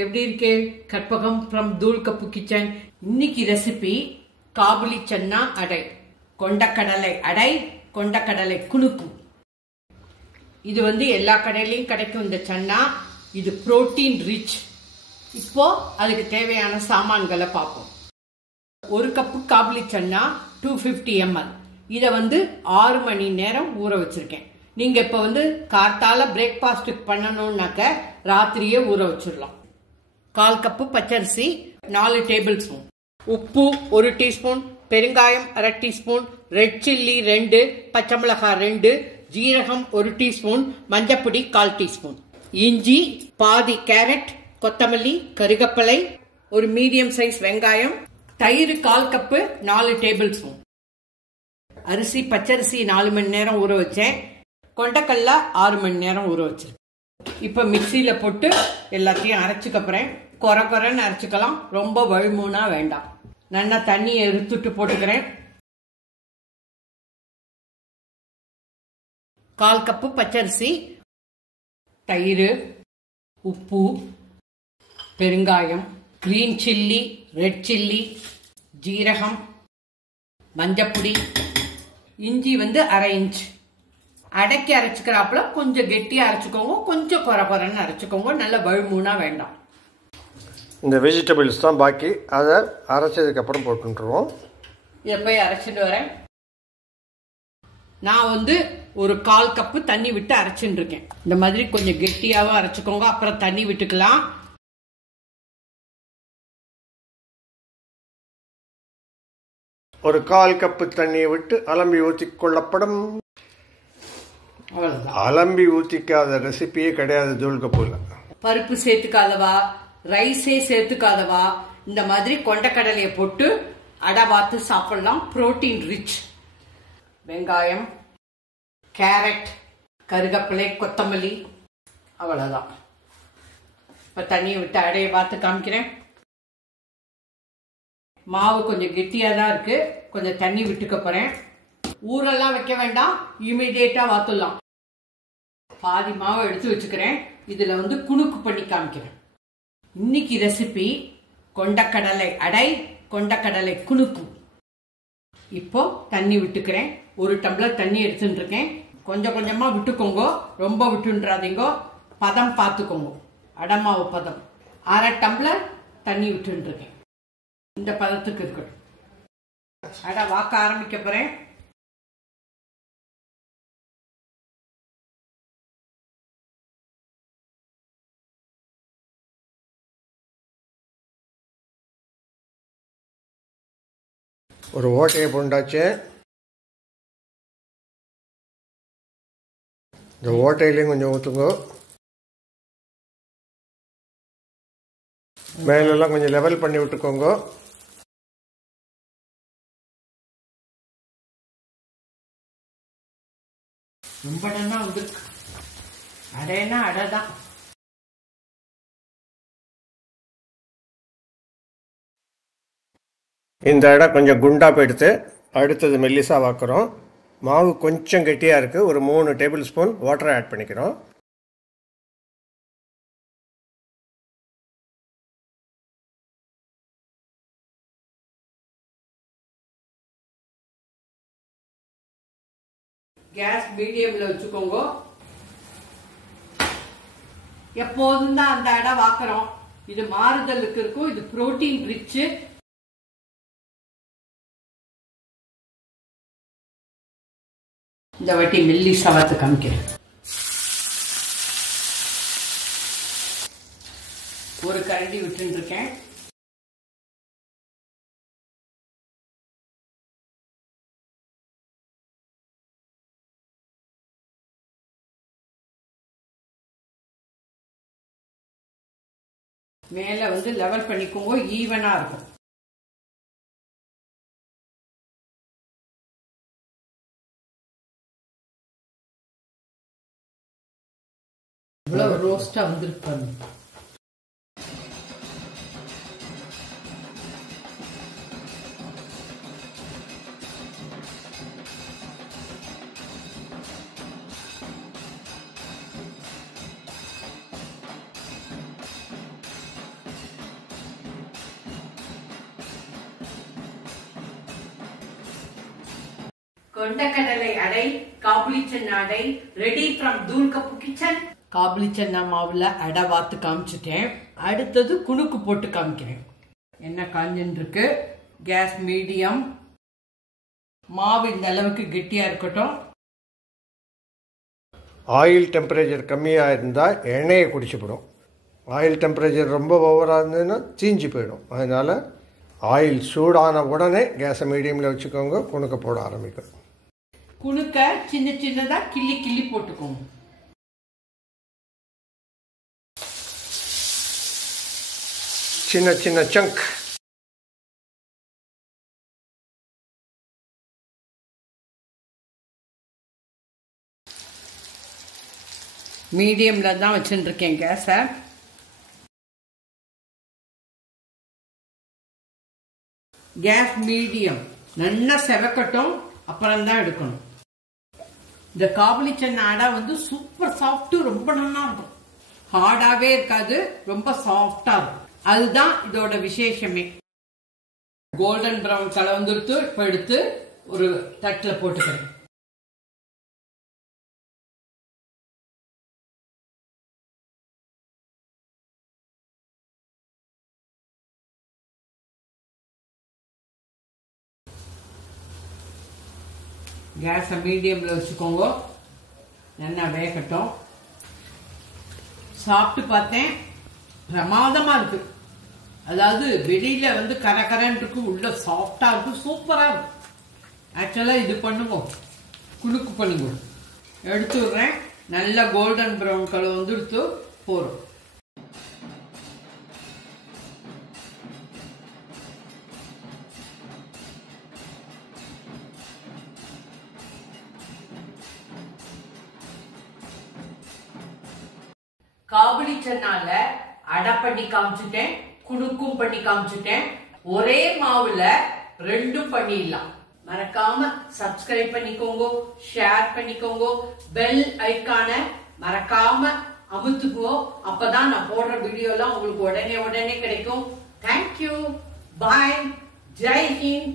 எப்படி இருக்கு? கற்பகம் from தூள் கப்பு கிச்சன். இன்னைக்கு ரெசிபி காபுலி சன்னா அடை, கொண்டக்கடலை அடை, கொண்டக்கடலை குணுக்கு. இது எல்லா கடையிலையும் கிடைக்கும் இந்த சன்னா. இது புரோட்டீன் ரிச். இப்போ அதுக்கு தேவையான சாமான்களை பார்ப்போம். ஒரு கப்பு காபுலி சன்னா 250 ml. இதை 6 மணி நேரம் ஊற வச்சிருக்கேன். நீங்க இப்ப கார்த்தால பிரேக்பாஸ்டுக்கு பண்ணணும்னாக்க ராத்திரியே ஊற வச்சிடலாம். 1/4 கப்பு பச்சரிசி, 4 டேபிள் ஸ்பூன் உப்பு, 1 டீஸ்பூன் பெருங்காயம், 1/2 டீஸ்பூன் ரெட் சில்லி 2, பச்சை மிளகாய் 2, ஜீரகம் 1 டீஸ்பூன், மஞ்சப்பொடி 1/4 டீஸ்பூன், இஞ்சி பாதி, கேரட், கொத்தமல்லி, கருகப்பலை, ஒரு மீடியம் சைஸ் வெங்காயம், தயிர் 1/4 கப்பு, 4 டேபிள் ஸ்பூன். அரிசி பச்சரிசி 4 மணி நேரம் ஊற வச்சேன். கொண்டக்கடல 6 மணி நேரம் ஊற வச்சிருக்கேன். இப்ப மிக்சியில போட்டு எல்லாத்தையும் அரைச்சுக்க போறேன். கொரன்னு அரைச்சுக்கலாம், ரொம்ப வழுமூனா வேண்டாம். நல்லா தண்ணியை எடுத்துட்டு போட்டுக்கிறேன். 1/4 கப்பு பச்சரிசி, தயிர், உப்பு, பெருங்காயம், கிரீன் சில்லி, ரெட் சில்லி, ஜீரகம், மஞ்சப்பொடி, இஞ்சி 1/2 இன்ச். அடைக்கி அரைச்சுக்கிறாப்புல கொஞ்சம் கெட்டியா அரைச்சுக்கோங்க, கொஞ்சம் கொரன்னு அரைச்சுக்கோங்க, நல்ல வழுமூனா வேண்டாம். இந்த வெஜிடபிள்ஸ் தான் பாக்கி, அதை அரைச்சதுக்கு அப்புறம் போட்டுருவோம். இதை போய் அரைச்சிட்டு வரேன். நான் ஒரு 1/4 கப்பு தண்ணி விட்டு அரைச்சுட்டு இருக்கேன். இந்த மாதிரி கொஞ்சம் கெட்டியாவும் அரைச்சுக்கோங்க, அப்புறம் தண்ணி விட்டுக்கலாம். ஒரு 1/4 கப்பு தண்ணியை விட்டு அலம்பி ஊற்றி கொள்ளப்படும். அலம்பி ஊற்றிக்காத ரெசிபியே கிடையாது தூள் கப்புல. பருப்பு சேர்த்துக்காதவா, ரைஸே சேர்த்துக்காதவா இந்த மாதிரி கொண்டக்கடலையை போட்டு அடை வாத்து சாப்பிடலாம். Protein rich. வெங்காயம், கேரட், கருகப்பிலை, கொத்தமல்லி, அவ்வளவுதான். இப்ப தண்ணியை விட்டு அடையை வாத்து காமிக்கிறேன். மாவு கொஞ்சம் கெட்டியா தான் இருக்கு, கொஞ்சம் தண்ணி விட்டுக்க போறேன். ஊரெல்லாம் வைக்க வேண்டாம், இமீடியட்டா வாத்துடலாம். பாதி மாவை எடுத்து வச்சுக்கிறேன். இதுல குணுக்கு பண்ணி காமிக்கிறேன். இன்னைக்கு ரெசிபி கொண்டக்கடலை அடை, கொண்டக்கடலை குணுக்கு. இப்போ தண்ணி விட்டுக்கிறேன். 1 டம்ளர் தண்ணி எடுத்துட்டு இருக்கேன். கொஞ்சம் கொஞ்சமா விட்டுக்கோங்க, ரொம்ப விட்டுன்றாதீங்க. பதம் பார்த்துக்கோங்க, அடமாவு பதம். 1/2 டம்ளர் தண்ணி விட்டுட்டு இருக்கேன். இந்த பதத்துக்கு இருக்கு. அடை வாக்க ஆரம்பிக்க போறேன். ஒரு ஓட்டையை போண்டாச்சு. இந்த ஓட்டையிலையும் கொஞ்சம் ஊற்றுங்க. மேலெல்லாம் கொஞ்சம் லெவல் பண்ணி விட்டுக்கோங்க. ரொம்ப நல்லா வந்துருக்கு. அடைனா அடைதான். இந்த அடை கொஞ்சம் குண்டா போயிடுத்து. அடுத்தது மெல்லிசா வாக்குறோம். மாவு கொஞ்சம் கெட்டியாக இருக்குது. ஒரு 3 டேபிள் ஸ்பூன் வாட்டரை ஆட் பண்ணிக்கிறோம். கேஸ் மீடியம்ல வச்சுக்கோங்க. எப்போதும் தான் அந்த அடை வாக்குறோம். இது மாறுதலுக்கு இருக்கும். இது புரோட்டீன் ரிச். இந்த வாட்டி மெல்லிசா வாத்து காமிக்கிறேன். ஒரு கரண்டி விட்டு இருக்கேன். மேல லெவல் பண்ணிக்கோங்க, ஈவனா இருக்கும். இவ்வளவு ரோஸ்டா வந்திருப்பாங்க. கொண்டக்கடலை அடை, காபுலி சன்னா அடை ரெடி ஃப்ரம் தூள் கப்பு கிச்சன். காபுலி சன்னா மாவுல அடை வாத்து காமிச்சிட்டேன். அடுத்தது குணுக்கு போட்டு காமிக்கிறேன். என்ன காஞ்சின்னு இருக்கு. Gas medium. மாவு இந்த அளவுக்கு கெட்டியா இருக்கட்டும். ஆயில் டெம்பரேச்சர் கம்மியாக இருந்தால் எண்ணெயை குடிச்சுப்படும். ஆயில் டெம்பரேச்சர் ரொம்ப ஓவராக இருந்ததுன்னா தீஞ்சு போயிடும். அதனால் ஆயில் சூடான உடனே கேஸை மீடியமில் வச்சுக்கோங்க. குணுக்க போட ஆரம்பிக்கும். குணுக்க சின்ன சின்னதா கிள்ளி கிள்ளி போட்டுக்கோங்க. சின்ன சின்ன சங்க். மீடியம்ல தான் வச்சுட்டு இருக்கேன் கேஸை. Gas medium. நல்லா செவக்கட்டும், அப்புறம் தான் எடுக்கணும். இந்த காபுலி சன்னா அடை வந்து சூப்பர் சாஃப்ட், ரொம்ப நல்லா இருக்கும். ஹார்டாவே இருக்காது, ரொம்ப சாஃப்டா இருக்கும். அதுதான் இதோட விசேஷமே. கோல்டன் பிரவுன் கலர் வந்துடுத்து. இப்ப எடுத்து ஒரு தட்டுல போட்டுக்கிறேன். கேஸை மீடியம்ல வச்சுக்கோங்க. நல்லா வேகட்டும். சாப்பிட்டு பார்த்தேன், பிரமாதமா இருக்கு. அதாவது வெளியில வந்து கரகரன்னு இருக்கு, உள்ள சாஃப்டா இருக்கு, சூப்பரா இருக்கு. ஆக்சுவலா இது பண்ணுங்க, குணுக்கு பண்ணுங்க. எடுத்து விடுறேன். நல்ல கோல்டன் பிரவுன் கலர் வந்து எடுத்து போறோம். காபுலி சன்னால அடை பண்ணி காமிச்சுட்டேன், குணுக்கும் பண்ணி காமிச்சுட்டேன். ஒரே மாவுல ரெண்டும் பண்ணிடலாம். மறக்காம சப்ஸ்கிரைப் பண்ணிக்கோங்க, ஷேர் பண்ணிக்கோங்க, பெல் ஐக்கான மறக்காம அமுத்துக்குவோம். அப்பதான் நான் போடுற வீடியோ எல்லாம் உங்களுக்கு உடனே கிடைக்கும். தேங்க்யூ, பாய், ஜெய் ஹிந்த்.